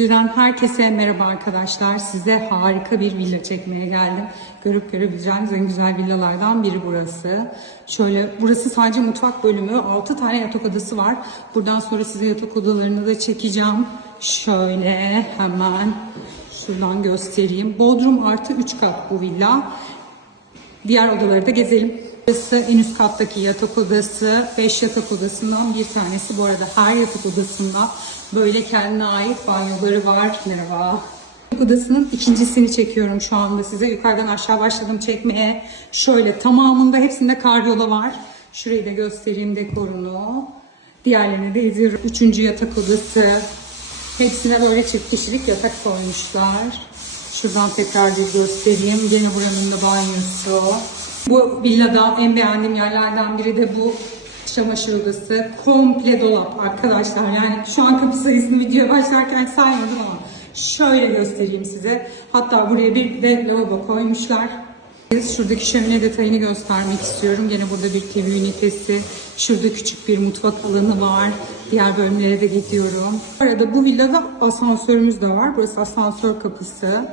Bizden herkese merhaba arkadaşlar. Size harika bir villa çekmeye geldim. Görüp görebileceğiniz en güzel villalardan biri burası. Şöyle burası sadece mutfak bölümü. 6 tane yatak odası var. Buradan sonra size yatak odalarını da çekeceğim. Şöyle hemen şuradan göstereyim. Bodrum artı 3 kat bu villa. Diğer odaları da gezelim. Burası en üst kattaki yatak odası. 5 yatak odasından bir tanesi. Bu arada her yatak odasında böyle kendine ait banyoları var. Merhaba. Yatak odasının ikincisini çekiyorum şu anda size. Yukarıdan aşağı başladım çekmeye. Şöyle tamamında hepsinde karyola var. Şurayı da göstereyim dekorunu. Diğerlerini de izliyorum. Üçüncü yatak odası. Hepsine böyle çift kişilik yatak koymuşlar. Şuradan tekrar bir göstereyim. Gene buranın da banyosu. Bu villada en beğendiğim yerlerden biri de bu çamaşır odası. Komple dolap arkadaşlar. Yani şu an kapı sayısını videoya başlarken saymadım ama şöyle göstereyim size. Hatta buraya bir de lavabo koymuşlar. Şuradaki şömine detayını göstermek istiyorum. Gene burada bir TV ünitesi. Şurada küçük bir mutfak alanı var. Diğer bölümlere de gidiyorum. Bu arada bu villada asansörümüz de var. Burası asansör kapısı.